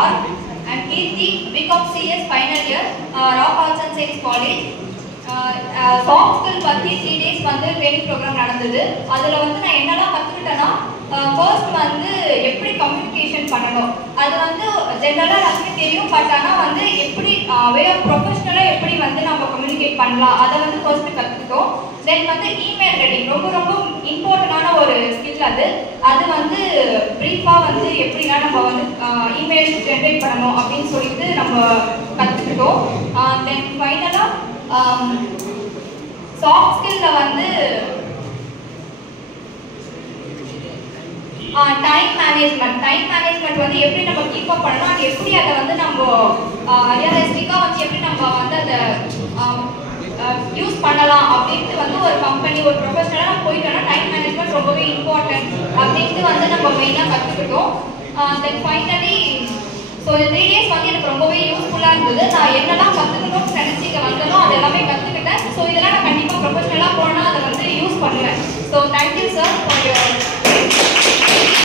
R. I'm Kirti, BCom CS final year, Rock Arts and Science College. Soft skill பத்தி 3 days வந்து training program நடந்தது. அதுல வந்து நான் என்னெல்லாம் கத்துக்கிட்டேன்னா, ஃபர்ஸ்ட் வந்து எப்படி கம்யூனிகேஷன் பண்ணணும், அது வந்து ஜெனரலா எல்லாருக்குமே தெரியும். பட் ஆனா வந்து எப்படி வே ஆஃப் ப்ரொஃபஷனலா எப்படி வந்து நம்ம கம்யூனிகேட் பண்ணலாம் அதை வந்து ஃபர்ஸ்ட் கத்துக்கிட்டோம். தென் வந்து இமெயில் ரெடிங் ரொம்ப ரொம்ப இம்பார்ட்டன்டான ஒரு ஸ்கில். அது வந்து பிரீஃபா வந்து எப்படின்னா நம்ம வந்து இமெயில் ஜென்ரேட் பண்ணணும் அப்படின்னு சொல்லிட்டு நம்ம கத்துக்கிட்டோம். தென் ஃபைனலா சாஃப்ட் ஸ்கில்ல வந்து டைம் மேனேஜ்மெண்ட் வந்து எப்படி நம்ம கீப் அப் பண்ணணும், அது எப்படி அதை வந்து நம்ம ரியலிஸ்டிக்கா வந்து எப்படி நம்ம வந்து அதை யூஸ் பண்ணலாம் அப்படின்ட்டு வந்து ஒரு கம்பெனி ஒரு ப்ரொஃபஷனலா போயிட்டோம்னா டைம் மேனேஜ்மெண்ட் ரொம்பவே இம்பார்ட்டன்ட் அப்படின்ட்டு வந்து நம்ம மெயினாக கற்றுக்கிட்டோம். தென் ஃபைனலி ஸோ இந்த 3 days வந்து எனக்கு ரொம்பவே யூஸ்ஃபுல்லாக இருந்தது. நான் என்னெல்லாம்